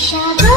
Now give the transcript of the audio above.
傻瓜。